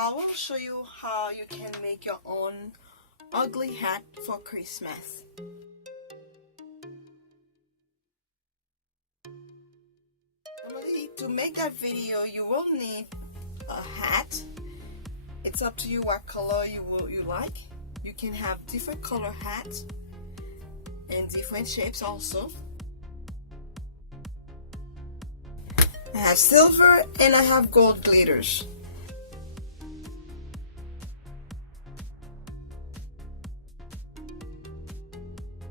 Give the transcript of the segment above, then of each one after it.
I will show you how you can make your own ugly hat for Christmas. Normally, to make that video, you will need a hat. It's up to you what color you like. You can have different color hats and different shapes also. I have silver and I have gold glitters.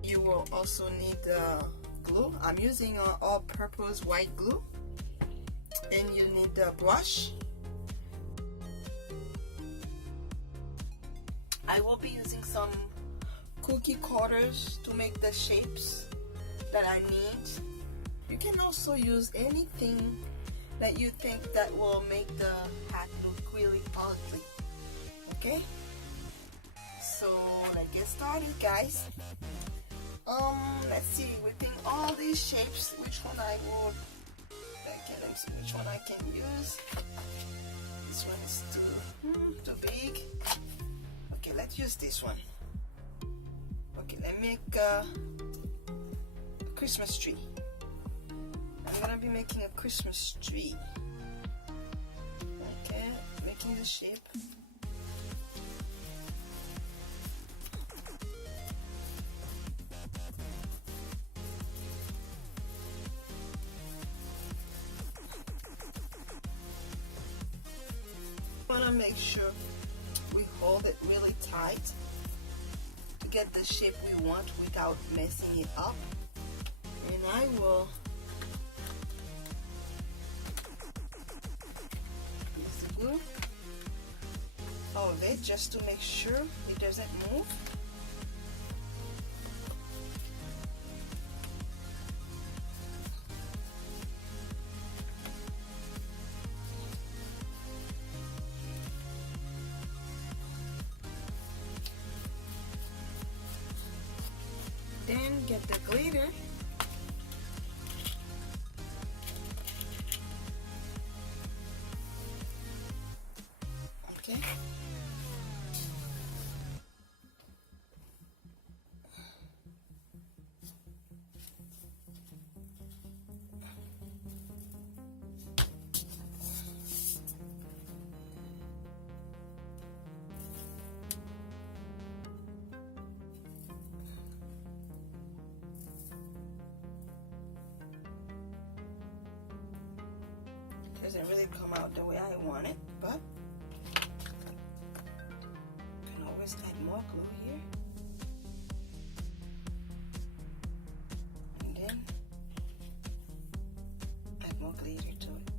You will also need the glue. I'm using an all-purpose white glue. And you need the brush. I will be using some cookie cutters to make the shapes that I need. You can also use anything that you think that will make the hat look really ugly. Okay? So let's get started, guys. Let's see, within all these shapes, which one I will, okay, let me see which one I can use. This one is too big. Okay, let's use this one. Okay, let me make a Christmas tree. I'm gonna be making a Christmas tree. Okay, making the shape. Want to make sure we hold it really tight to get the shape we want without messing it up. And I will use the glue all of it just to make sure it doesn't move. Then get the glitter. Okay. Doesn't really come out the way I want it, but you can always add more glue here. And then add more glitter to it.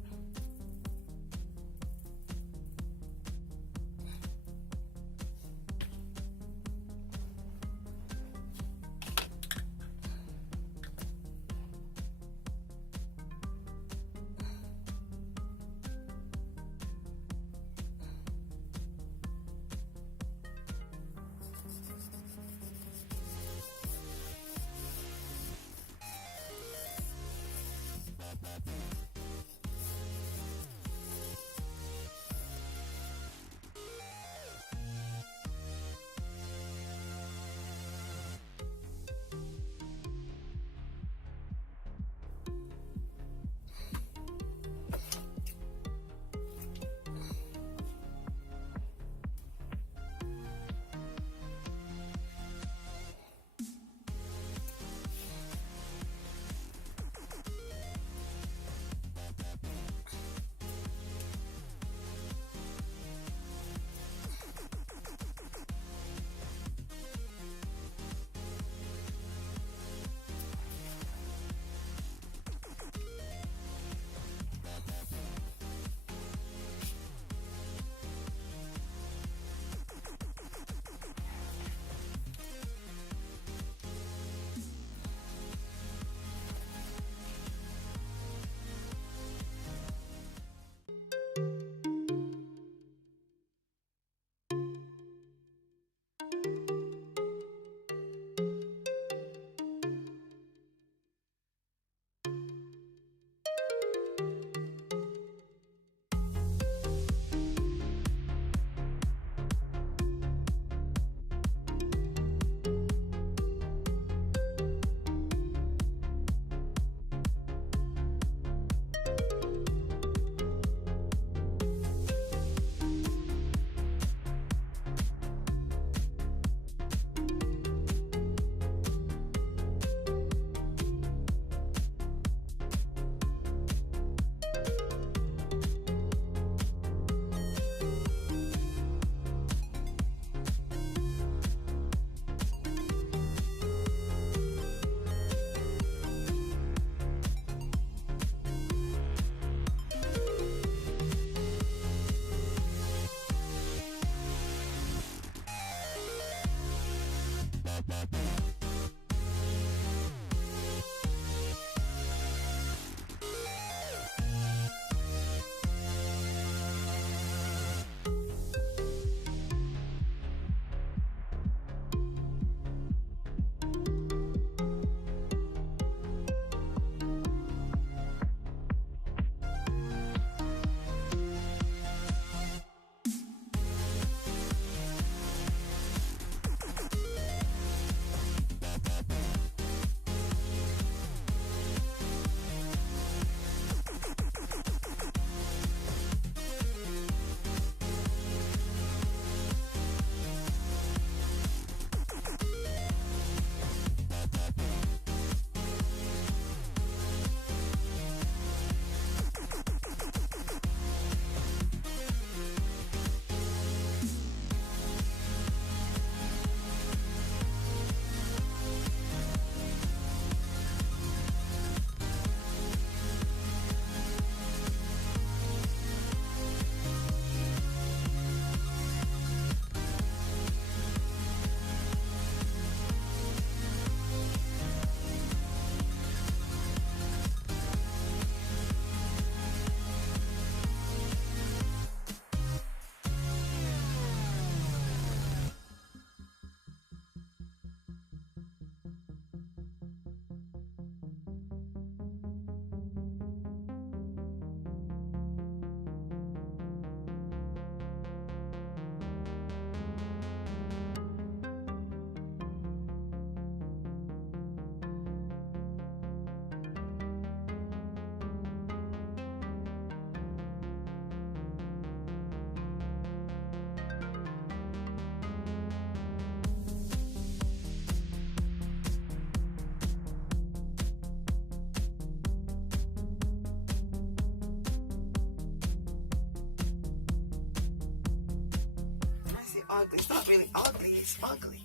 ugly. It's not really ugly, it's ugly.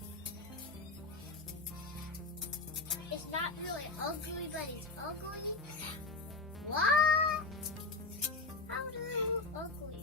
It's not really ugly, but it's ugly. What? How does it look ugly?